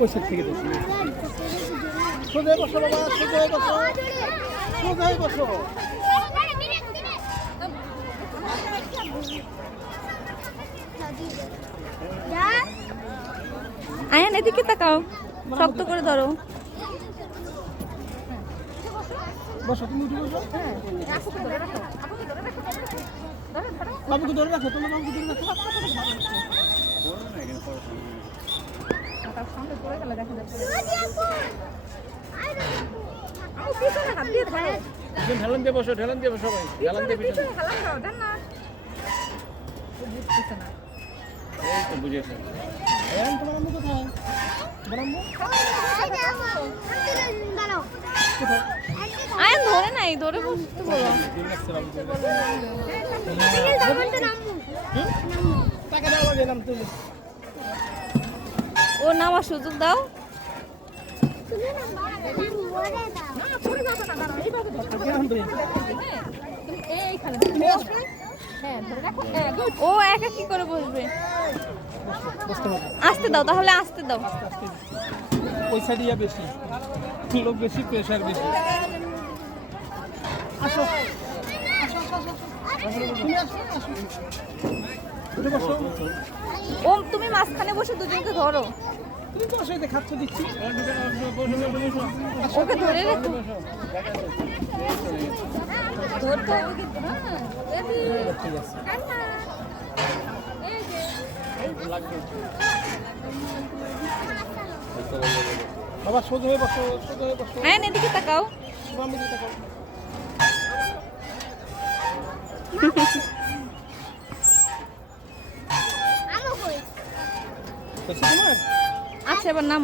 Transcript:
ওই সাইড থেকে দেখি। সোজা বসো বাবা, সোজা বসো, সোজা বসো। আয়ান এদিকে তাকাও, শক্ত করে ধরো। বসো, তুমি উঠে বসো। বাবুকে ধরে রাখো, তোমার বাবুকে ধরে রাখো। ঢেলান দিয়ে বসো, ঢেলান দিয়ে বসো ভাই, ঢেলান দিয়ে পিছনে। এই তো বুঝেছো। এখন তোমার আম্মু কোথায়? তোমার আম্মু কোথায়? আয়ান ধরে নাই, ধরে বসতে বলো। টাকা দেওয়া লাগে, নাম তুমি। ও নামার সুযোগ দাও। ও একা কি করে বসবে? আসতে দাও তাহলে, আসতে দাও। ওই সাইডে বেশি লোক, বেশি প্রেশার বেশি। আসো, আসো, আসো, আসো। তুমি আসো, আসো। উঠে বসো। ও তুমি মাঝখানে বসে দুজনকে ধরো। তুমি তো আসো, খাচ্ছ দিচ্ছি। ওকে ধরে রেখো। ধরতে হবে কিন্তু, ঠিক আছে। বাবা সোজা হয়ে বসো, সোজা হয়ে বসো। আয়ান এদিকে তাকাও। তোমার দিকে তাকাও। হয়েছে তোমার? আচ্ছা এবার নাম